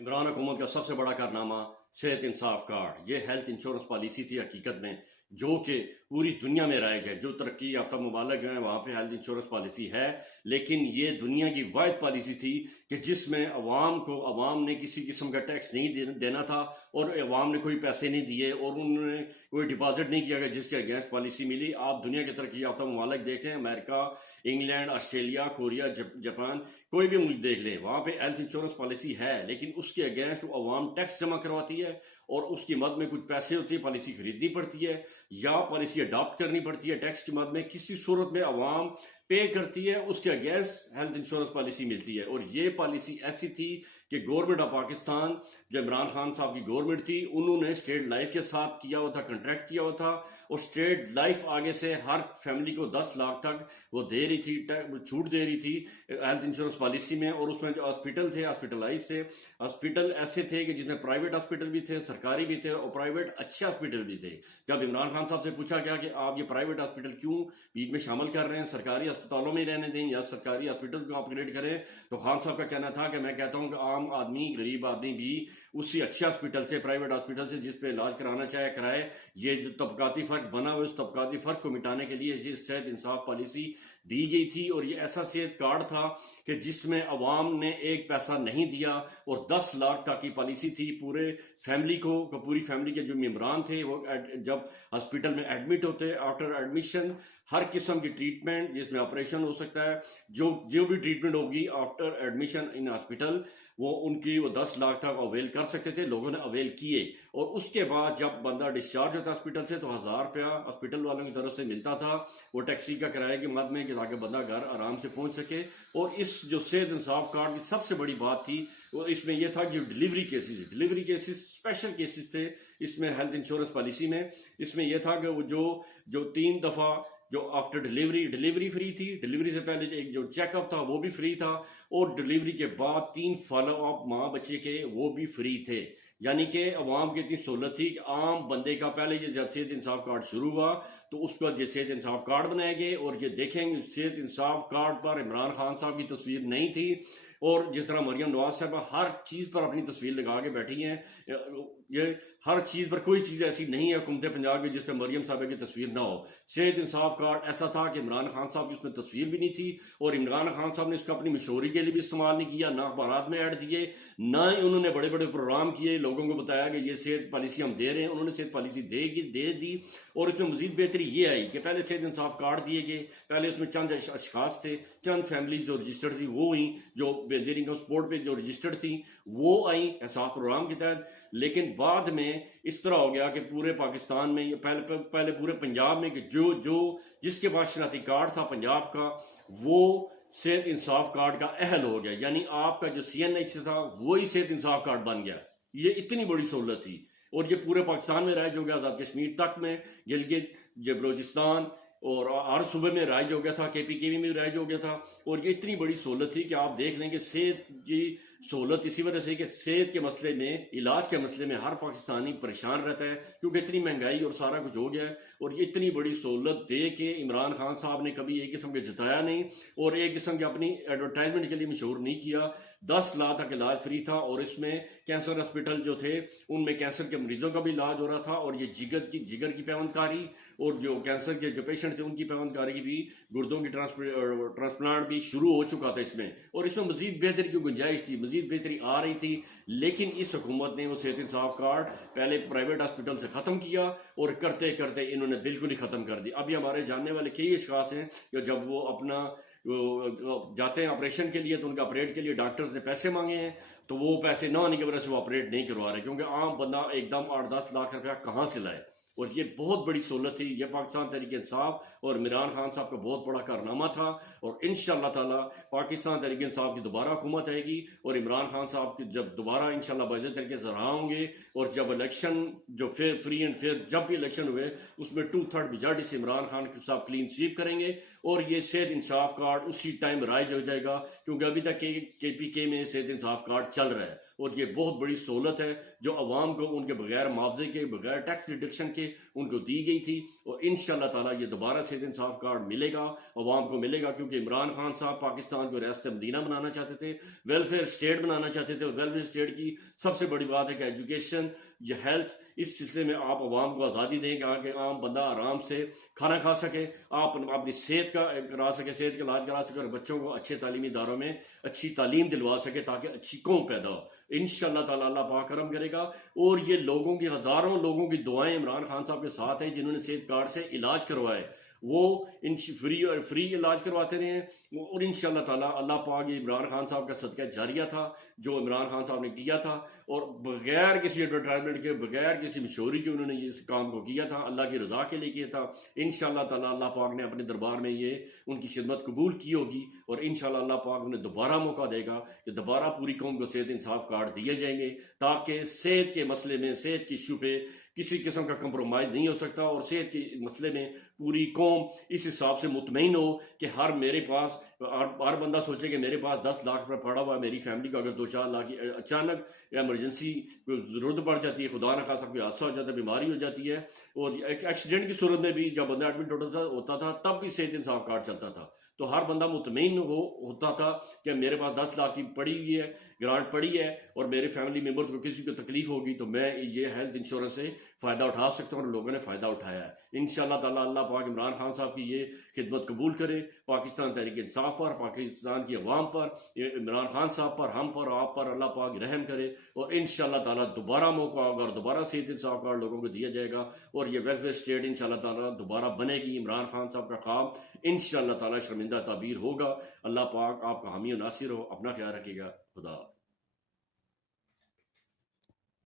इमरान हुकूमत का सबसे बड़ा कारनामा सेहत इंसाफ कार्ड। ये हेल्थ इंश्योरेंस पॉलिसी थी हकीकत में, जो कि पूरी दुनिया में राइज है। जो तरक्की याफ्ता ममालिक हैं वहाँ पे हेल्थ इंश्योरेंस पॉलिसी है, लेकिन ये दुनिया की वाहिद पॉलिसी थी कि जिसमें अवाम ने किसी किस्म का टैक्स नहीं देना था और अवाम ने कोई पैसे नहीं दिए और उन्होंने कोई डिपॉजिट नहीं किया गया, जिसके अगेंस्ट पॉलिसी मिली। आप दुनिया के तरक्की याफ्ता ममालिक देख लें, America, England, Australia, Korea, Japan, कोई भी मुल्क देख लें, वहाँ पे हेल्थ इंश्योरेंस पॉलिसी है, लेकिन उसके अगेंस्ट अवाम टैक्स जमा करवाती है और उसकी मद में कुछ पैसे होती है, पॉलिसी खरीदनी पड़ती है या पॉलिसी अडॉप्ट करनी पड़ती है। टैक्स की मद में किसी सूरत में अवाम पे करती है, उसके अगेंस्ट हेल्थ इंश्योरेंस पॉलिसी मिलती है। और ये पॉलिसी ऐसी थी कि गवर्नमेंट ऑफ पाकिस्तान, जो इमरान खान साहब की गवर्नमेंट थी, उन्होंने स्टेट लाइफ के साथ किया हुआ था, कॉन्ट्रैक्ट किया हुआ था, और स्टेट लाइफ आगे से हर फैमिली को 10 लाख तक वो दे रही थी, छूट दे रही थी हेल्थ इंश्योरेंस पॉलिसी में। और उसमें जो हॉस्पिटल थे, हॉस्पिटलाइज थे, हॉस्पिटल ऐसे थे कि जिसमें प्राइवेट हॉस्पिटल भी थे, सरकारी भी थे और प्राइवेट अच्छे हॉस्पिटल भी थे। जब इमरान खान साहब से पूछा गया कि आप ये प्राइवेट हॉस्पिटल क्यों बीच में शामिल कर रहे हैं, सरकारी अस्पतालों में रहने दें या सरकारी हॉस्पिटल को अपग्रेड करें, तो खान साहब का कहना था कि मैं कहता हूं कि आम आदमी, गरीब आदमी भी उसी अच्छे हॉस्पिटल से, प्राइवेट हॉस्पिटल से जिस पे इलाज कराना चाहे कराए। ये जो तबकाती फर्क बना हुआ, उस तबकाती फर्क को मिटाने के लिए ये सेहत इंसाफ पॉलिसी दी गई थी। और ये ऐसा सेहत कार्ड था कि जिसमें अवाम ने एक पैसा नहीं दिया और 10 लाख तक की पॉलिसी थी पूरे फैमिली को। पूरी फैमिली के जो मेंबरान थे वो जब हॉस्पिटल में एडमिट होते, आफ्टर एडमिशन हर किस्म की ट्रीटमेंट, जिसमें ऑपरेशन हो सकता है, जो भी ट्रीटमेंट होगी आफ्टर एडमिशन इन हॉस्पिटल, वो 10 लाख तक अवेल कर सकते थे। लोगों ने अवेल किए और उसके बाद जब बंदा डिस्चार्ज होता हॉस्पिटल से तो 1000 रुपया हॉस्पिटल वालों की तरफ से मिलता था, वो टैक्सी का किराए की मद में, कि ताकि बंदा घर आराम से पहुंच सके। और इस जो सेहत इंसाफ कार्ड की सबसे बड़ी बात थी वो इसमें यह था कि जो डिलीवरी केसेस स्पेशल केसेस थे इसमें हेल्थ इंश्योरेंस पॉलिसी में। इसमें यह था कि वो जो 3 दफा जो आफ्टर डिलीवरी फ्री थी, डिलीवरी से पहले एक जो चेकअप था वो भी फ्री था, और डिलीवरी के बाद 3 फॉलो अप माँ बच्चे के वो भी फ्री थे। यानी कि अवाम की इतनी सहूलत थी कि आम बंदे का पहले ये जब सेहत इंसाफ कार्ड शुरू हुआ तो उसके बाद ये सेहत इंसाफ कार्ड बनाए गए। और ये देखेंगे सेहत इंसाफ कार्ड पर इमरान खान साहब की तस्वीर नहीं थी, और जिस तरह मरियम नवाज साहब हर चीज पर अपनी तस्वीर लगा के बैठी हैं, ये हर चीज पर कोई चीज ऐसी नहीं है हुकूमत पंजाब में जिस पर मरियम साहब की तस्वीर ना हो। सेहत इंसाफ कार्ड ऐसा था कि इमरान खान साहब की उसमें तस्वीर भी नहीं थी, और इमरान खान साहब ने इसका अपनी मशहूरी के लिए भी इस्तेमाल नहीं किया, ना अखबारात में ऐड दिए, ना ही उन्होंने बड़े बड़े प्रोग्राम किए, लोगों को बताया कि ये सेहत पॉलिसी हम दे रहे हैं। उन्होंने सेहत पॉलिसी दे दी। और इसमें मजीद बेहतरी ये आई कि पहले सेहत इंसाफ कार्ड दिए गए, पहले उसमें चंद अशखास थे, चंद फैमिलीज जो रजिस्टर्ड थी वो हुई, जो बेनजीर इनकम सपोर्ट पे जो रजिस्टर्ड थी वो आई एहसास प्रोग्राम के तहत। लेकिन बाद में इस तरह हो गया कि पूरे पाकिस्तान में, पहले पूरे पंजाब में, कि जो जिसके पास शनाख्ती कार्ड था पंजाब का, वो सेहत इंसाफ कार्ड का अहल हो गया। यानी आपका जो CNH था वही सेहत इंसाफ कार्ड बन गया। ये इतनी बड़ी सहूलत थी, और ये पूरे पाकिस्तान में राइज हो गया, आजाद कश्मीर तक में, गिलगित, बलोचिस्तान और हर सूबे में राइज हो गया था, KPKV में राइज हो गया था। और ये इतनी बड़ी सहूलत थी कि आप देख लें कि सेहत की सहूलत इसी वजह से कि सेहत के मसले में, इलाज के मसले में हर पाकिस्तानी परेशान रहता है, क्योंकि इतनी महंगाई और सारा कुछ हो गया है। और ये इतनी बड़ी सहूलत दे के इमरान खान साहब ने कभी एक किस्म के जताया नहीं और एक किस्म के अपनी एडवर्टाइजमेंट के लिए मशहूर नहीं किया। 10 लाख तक इलाज फ्री था, और इसमें कैंसर हॉस्पिटल जो थे उनमें कैंसर के मरीजों का भी इलाज हो रहा था, और ये जिगर की पैवंदकारी, और जो कैंसर के जो पेशेंट थे उनकी पैवंदकारी की भी, गुर्दों की ट्रांसप्लांट भी शुरू हो चुका था इसमें। और इसमें मजीद बेहतरी की गुंजाइश थी, मजीद बेहतरी आ रही थी, लेकिन इस हुकूमत ने वो सेहत इंसाफ कार्ड पहले प्राइवेट हॉस्पिटल से ख़त्म किया, और करते करते इन्होंने बिल्कुल ही ख़त्म कर दिया। अभी हमारे जानने वाले कई अशखास हैं कि जब वो अपना जाते हैं ऑपरेशन के लिए तो उनका ऑपरेट के लिए डॉक्टर से पैसे मांगे हैं, तो वो पैसे ना आने की वजह से वो ऑपरेट नहीं करवा रहे, क्योंकि आम बंदा एकदम 8-10 लाख रुपया कहाँ से लाए। और ये बहुत बड़ी सहूलत थी। ये पाकिस्तान तहरीक इंसाफ और इमरान खान साहब का बहुत बड़ा कारनामा था, और इंशाअल्लाह ताला पाकिस्तान तहरीक इंसाफ की दोबारा हुकूमत आएगी, और इमरान खान साहब की जब दोबारा इंशाअल्लाह बाज़ तरीके से रहा होंगे, और जब इलेक्शन जो फ्री एंड फेयर जब भी इलेक्शन हुए उसमें 2/3 मेजॉरिटी से इमरान खान साहब क्लीन स्वीप करेंगे, और ये सेहत इंसाफ कार्ड उसी टाइम राइज हो जाएगा, क्योंकि अभी तक KPK में सेहत इंसाफ कार्ड चल रहा है। اور یہ بہت بڑی سہولت ہے جو عوام کو ان کے بغیر معاوضے کے بغیر ٹیکس ڈیڈکشن کے ان کو دی گئی تھی، اور انشاءاللہ تعالیٰ یہ دوبارہ صحت انصاف کارڈ ملے گا، عوام کو ملے گا، کیونکہ عمران خان صاحب پاکستان کو ریاست مدینہ بنانا چاہتے تھے، ویلفیئر اسٹیٹ بنانا چاہتے تھے، اور ویلفیئر اسٹیٹ کی سب سے بڑی بات ہے کہ ایجوکیشن، یہ ہیلتھ، اس سلسلے میں آپ عوام کو آزادی دیں کہ عام بندہ آرام سے کھانا کھا سکے، آپ اپنی صحت کا کرا سکے، صحت کا علاج کرا سکے، اور بچوں کو اچھے تعلیمی اداروں میں اچھی تعلیم دلوا سکے تاکہ اچھی قوم پیدا ہو۔ انشاءاللہ تعالیٰ اللہ پاک کرم کرے گا، اور یہ لوگوں کی، ہزاروں لوگوں کی دعائیں عمران خان صاحب کے ساتھ ہیں جنہوں نے صحت کارڈ سے علاج کروائے، وہ فری علاج کرواتے رہے ہیں، اور انشاءاللہ تعالیٰ اللہ پاک یہ عمران خان صاحب کا صدقہ جاریہ تھا جو عمران خان صاحب نے کیا تھا، اور بغیر کسی ایڈورٹائزمنٹ کے، بغیر کسی مشوری کے انہوں نے اس کام کو کیا تھا، اللہ کی رضا کے لیے کیا تھا۔ انشاءاللہ تعالیٰ اللہ پاک نے اپنے دربار میں یہ ان کی خدمت قبول کی ہوگی، اور انشاءاللہ اللہ پاک انہیں دوبارہ موقع دے گا کہ دوبارہ پوری قوم کو صحت انصاف کارڈ دیے جائیں گے، تاکہ صحت کے مسئلے میں، صحت کی ایشو پہ کسی قسم کا کمپرومائز نہیں ہو سکتا، اور صحت کے مسئلے میں پوری قوم اس حساب سے مطمئن ہو کہ میرے پاس ہر بندہ سوچے کہ میرے پاس 10 لاکھ روپے پڑا ہوا ہے، میری فیملی کو اگر 2-4 لاکھ کی اچانک یا ایمرجنسی ضرورت پڑ جاتی ہے، خدا نہ خواستہ کوئی حادثہ ہو جاتا ہے، بیماری ہو جاتی ہے، اور ایک ایکسیڈنٹ کی صورت میں بھی جب بندہ ایڈمٹ ہوتا تھا تب بھی صحت انصاف کارڈ چلتا تھا، تو ہر بندہ مطمئن ہوتا تھا کہ میرے پاس 10 لاکھ کی پڑی ہوئی ہے، گرانٹ پڑی ہے، اور میرے فیملی ممبر کو کسی کو تکلیف ہوگی تو میں یہ ہیلتھ انشورنس سے فائدہ اٹھا سکتا ہوں، اور لوگوں نے فائدہ اٹھایا ہے۔ انشاءاللہ تعالیٰ اللہ پاک عمران خان صاحب کی یہ خدمت قبول کرے، پاکستان تحریک انصاف پر، پاکستان کی عوام پر، یہ عمران خان صاحب پر، ہم پر، آپ پر اللہ پاک رحم کرے، اور انشاءاللہ تعالیٰ دوبارہ موقع ہوگا اور دوبارہ صحت انصاف کارڈ لوگوں کو دیا جائے گا، اور یہ ویلفیئر اسٹیٹ انشاءاللہ تعالیٰ دوبارہ بنے گی۔ عمران خان صاحب کا خواب انشاءاللہ تعالیٰ شرمندہ تعبیر ہوگا۔ اللہ پاک آپ کا حامی و ناصر ہو، اپنا خیال رکھیے گا، خدا۔